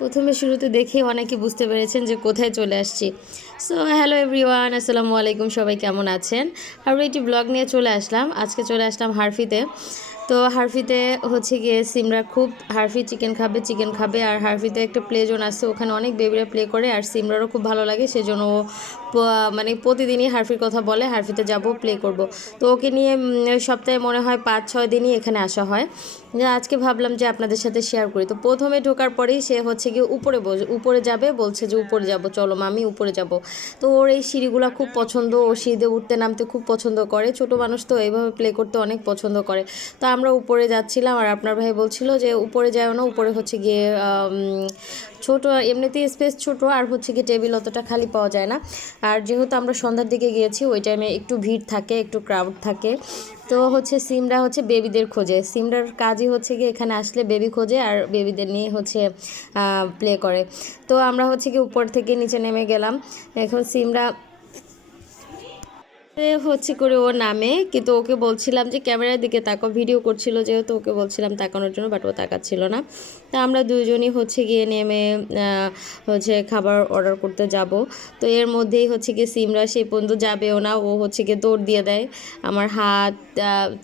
প্রথমে শুরুতে দেখে অনেকে বুঝতে পেরেছেন যে কোথায় চলে আসছি। সো হ্যালো এভরিওয়ান আসসালামু আলাইকুম, সবাই কেমন আছেন? আর একটি ব্লগ নিয়ে চলে আসলাম। আজকে চলে আসলাম হারফিতে। তো হারফিতে হচ্ছে গিয়ে সিমরা খুব হারফি চিকেন খাবে চিকেন খাবে, আর হারফিতে একটা প্লে জোন আছে, ওখানে অনেক বেবিরা প্লে করে, আর সিমরারও খুব ভালো লাগে, সেজন্য ও মানে প্রতিদিনই হারফির কথা বলে, হারফিতে যাব, প্লে করব। তো ওকে নিয়ে সপ্তাহে মনে হয় পাঁচ ছয় দিনই এখানে আসা হয়। আজকে ভাবলাম যে আপনাদের সাথে শেয়ার করি। তো প্রথমে ঢোকার পরেই সে হচ্ছে গিয়ে উপরে উপরে যাবে, বলছে যে উপরে যাব, চলো মামি উপরে যাব। তো ওর এই সিঁড়িগুলো খুব পছন্দ, ও সিঁড়িতে উঠতে নামতে খুব পছন্দ করে। ছোট মানুষ তো এইভাবে প্লে করতে অনেক পছন্দ করে। তো আমরা উপরে যাচ্ছিলাম আর আপনার ভাই বলছিল যে উপরে যাও না, উপরে হচ্ছে গিয়ে ছোট, এমনিতেই স্পেস ছোট আর হচ্ছে গিয়ে টেবিল অতটা খালি পাওয়া যায় না। আর যেহেতু আমরা সন্ধ্যার দিকে গিয়েছি, ওই টাইমে একটু ভিড় থাকে, একটু ক্রাউড থাকে। তো হচ্ছে সিমরা হচ্ছে বেবিদের খোঁজে। সিমরার কাজই হচ্ছে গিয়ে এখানে আসলে বেবি খোঁজে আর বেবিদের নিয়ে হচ্ছে প্লে করে। তো আমরা হচ্ছে কি উপর থেকে নিচে নেমে গেলাম। এখন সিমরা হচ্ছে করে ও নামে, কিন্তু ওকে বলছিলাম যে ক্যামেরার দিকে তাকাও, ভিডিও করছিল যেহেতু ওকে বলছিলাম তাকানোর জন্য বাট ও তাকাচ্ছিল না। তা আমরা দুজনই হচ্ছে গিয়ে নেমে হচ্ছে খাবার অর্ডার করতে যাব। তো এর মধ্যেই হচ্ছে গিয়ে সিমরা সেই পর্যন্ত যাবেও না, ও হচ্ছে গিয়ে দৌড় দিয়ে দেয়, আমার হাত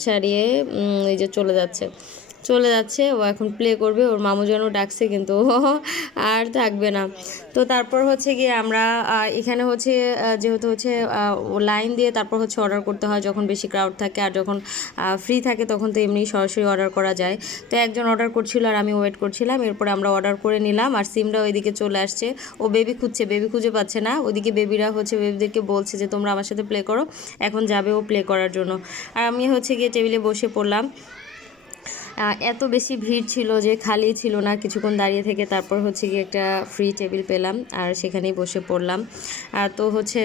ছাড়িয়ে এই যে চলে যাচ্ছে। চলে যাচ্ছে, ও এখন প্লে করবে, ওর মামু যেন ডাকছে কিন্তু আর থাকবে না। তো তারপর হচ্ছে গিয়ে আমরা এখানে হচ্ছে যেহেতু হচ্ছে লাইন দিয়ে তারপর হচ্ছে অর্ডার করতে হয় যখন বেশি ক্রাউড থাকে আর যখন ফ্রি থাকে তখন তো এমনি সরাসরি অর্ডার করা যায়। তো একজন অর্ডার করছিল আর আমি ওয়েট করছিলাম, এরপরে আমরা অর্ডার করে নিলাম আর সিমরা ওইদিকে চলে আসছে। ও বেবি খুঁজছে বেবি খুঁজে পাচ্ছে না, ওইদিকে বেবিরা হচ্ছে বেবিদেরকে বলছে যে তোমরা আমার সাথে প্লে করো, এখন যাবে ও প্লে করার জন্য। আর আমি হচ্ছে গিয়ে টেবিলে বসে পড়লাম। এত বেশি ভিড় ছিল যে খালি ছিল না, কিছুক্ষণ দাঁড়িয়ে থেকে তারপর হচ্ছে গিয়ে একটা ফ্রি টেবিল পেলাম আর সেখানেই বসে পড়লাম। আর তো হচ্ছে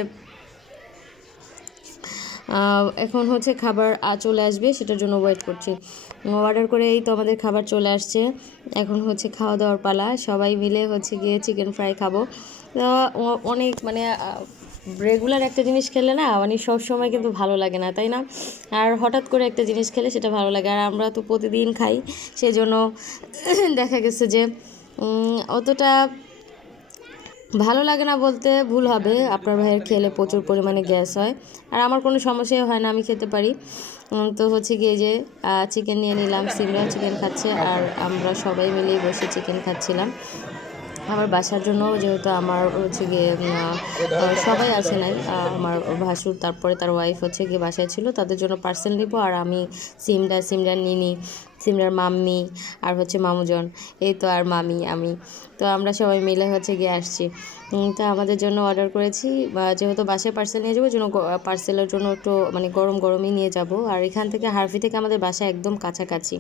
এখন হচ্ছে খাবার চলে আসবে, সেটার জন্য ওয়েট করছি। অর্ডার করে এই তো আমাদের খাবার চলে আসছে। এখন হচ্ছে খাওয়া দাওয়ার পালা, সবাই মিলে হচ্ছে গিয়ে চিকেন ফ্রাই খাব। অনেক মানে রেগুলার একটা জিনিস খেলে না মানে সবসময় কিন্তু ভালো লাগে না, তাই না? আর হঠাৎ করে একটা জিনিস খেলে সেটা ভালো লাগে। আর আমরা তো প্রতিদিন খাই সেই জন্য দেখা গেছে যে অতটা ভালো লাগে না বলতে ভুল হবে। আপনার ভাইয়ের খেলে প্রচুর পরিমাণে গ্যাস হয়। আর আমার কোনো সমস্যাই হয় না, আমি খেতে পারি। তো হচ্ছে গিয়ে যে চিকেন নিয়ে নিলাম সিমরা চিকেন খাচ্ছে, আর আমরা সবাই মিলেই বসে চিকেন খাচ্ছিলাম। আমার বাসার জন্য যেহেতু আমার হচ্ছে গিয়ে সবাই আছে নাই আমার ভাসুর, তারপরে তার ওয়াইফ হচ্ছে গিয়ে বাসায় ছিল, তাদের জন্য পার্সেল নিব আর আমি সিমডা সিমডার নিনি সিমরার মাম্মি আর হচ্ছে মামুজন, এই তো আর মামি, আমি। তো আমরা সবাই মিলে হচ্ছে গিয়ে আসছি। তো আমাদের জন্য অর্ডার করেছি যেহেতু বাসায় পার্সেল নিয়ে যাব, জন্য পার্সেলের জন্য একটু মানে গরম গরমই নিয়ে যাব। আর এখান থেকে হারফি থেকে আমাদের বাসা একদম কাছাকাছি।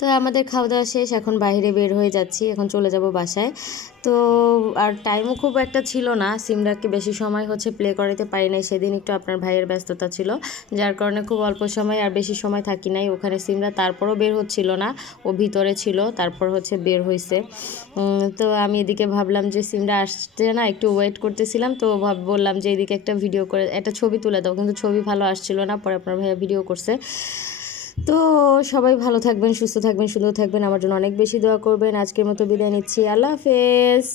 তো আমাদের খাওয়া দাওয়া শেষ, এখন বাইরে বের হয়ে যাচ্ছি, এখন চলে যাব বাসায়। তো আর টাইমও খুব একটা ছিল না, সিমরাকে বেশি সময় হচ্ছে প্লে করাতে পারি নাই, সেদিন একটু আপনার ভাইয়ের ব্যস্ততা ছিল। যার কারণে খুব অল্প সময় আর বেশি সময় থাকি নাই, ওখানে সিমরা তারপরও বের হচ্ছিল না, ও ভিতরে ছিল, তারপর হচ্ছে বের হয়েছে তো আমি এদিকে ভাবলাম যে সিমরা আসছে না, একটু ওয়েট করতেছিলাম, তো ভাব, বললাম যে এদিকে একটা ভিডিও করে, একটা ছবি তুলে দাও, কিন্তু ছবি ভালো আসছিল না, পরে আপনার ভাইয়া ভিডিও করছে। তো সবাই ভালো থাকবেন, সুস্থ থাকবেন, সুন্দর থাকবেন। আমার জন্য অনেক বেশি দোয়া করবেন। আজকের মতো বিদায় নিচ্ছি। আল্লাহ হাফেজ।